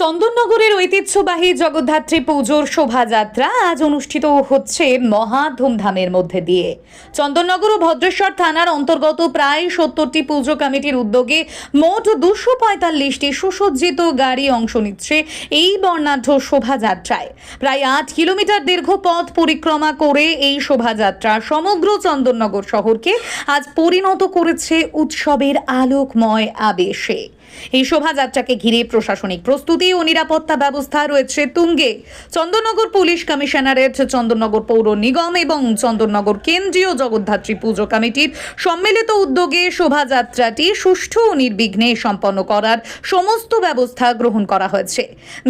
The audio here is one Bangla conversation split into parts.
চন্দননগরের ঐতিহ্যবাহী জগদ্ধাত্রী পুজোর শোভাযাত্রা আজ অনুষ্ঠিত হচ্ছে মহা ধুমধামের মধ্যে দিয়ে। চন্দননগর ও ভদ্রেশ্বর থানার অন্তর্গত প্রায় সত্তরটি পুজো কমিটির উদ্যোগে মোট দুশো পঁয়তাল্লিশটি সুসজ্জিত গাড়ি অংশ নিচ্ছে এই বর্ণাঢ্য শোভাযাত্রায়। প্রায় আট কিলোমিটার দীর্ঘ পথ পরিক্রমা করে এই শোভাযাত্রা সমগ্র চন্দননগর শহরকে আজ পরিণত করেছে উৎসবের আলোকময় আবেশে। এই শোভাযাত্রাকে ঘিরে প্রশাসনিক প্রস্তুতি ও নিরাপত্তা ব্যবস্থা রয়েছে তুঙ্গে। চন্দননগর পুলিশ কমিশনারেট, চন্দননগর পৌর নিগম এবং চন্দননগর কেন্দ্রীয় জগদ্ধাত্রী পুজো কমিটির সম্মিলিত উদ্যোগে শোভাযাত্রাটি সুষ্ঠু ও নির্বিঘ্নে সম্পন্ন করার সমস্ত ব্যবস্থা গ্রহণ করা হয়েছে।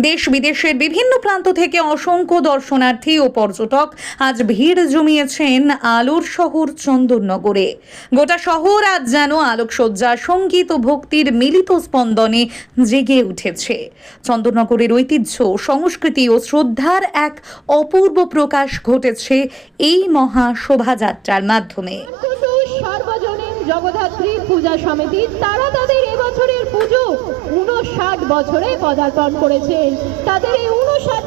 দেশ বিদেশের বিভিন্ন প্রান্ত থেকে অসংখ্য দর্শনার্থী ও পর্যটক আজ ভিড় জমিয়েছেন আলোর শহর চন্দননগরে। গোটা শহর আজ যেন আলোকসজ্জা, সংগীত ও ভক্তির মিলিত স্পন্দনে জেগে উঠেছে। চন্দননগরের ঐতিহ্য, সংস্কৃতি ও শ্রদ্ধার এক অপূর্ব প্রকাশ ঘটেছে এই মহা শোভাযাত্রার মাধ্যমে জগদ্ধাত্রী পূজা সমিতি, তারা তাদের এবছরের পুজো উনষাট বছরে পদার্পণ তাদের এই উনষাট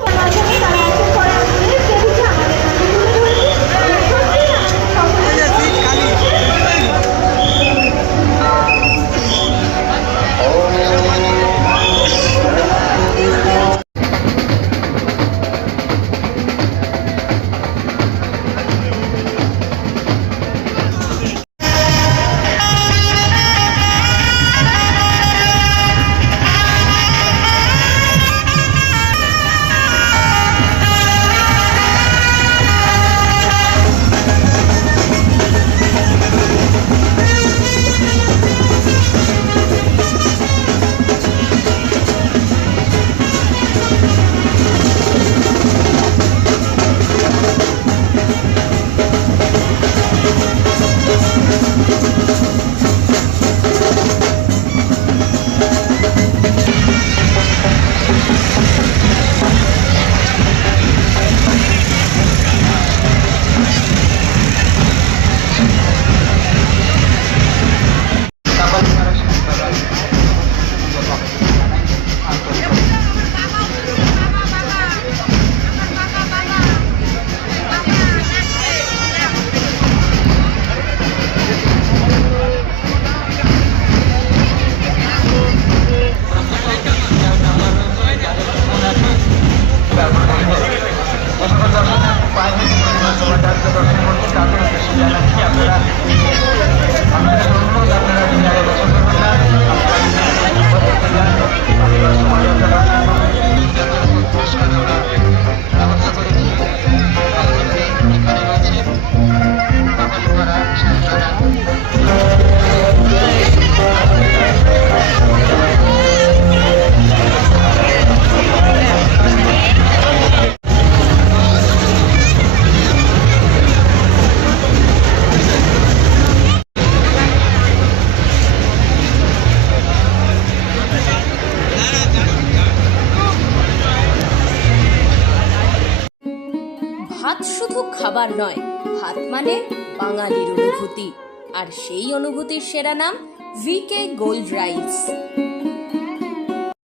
খাবার নয় হাত মানে বাঙালির অনুভূতি। আর সেই অনুভূতির সেরা নাম ভিকে গোল্ড রাইস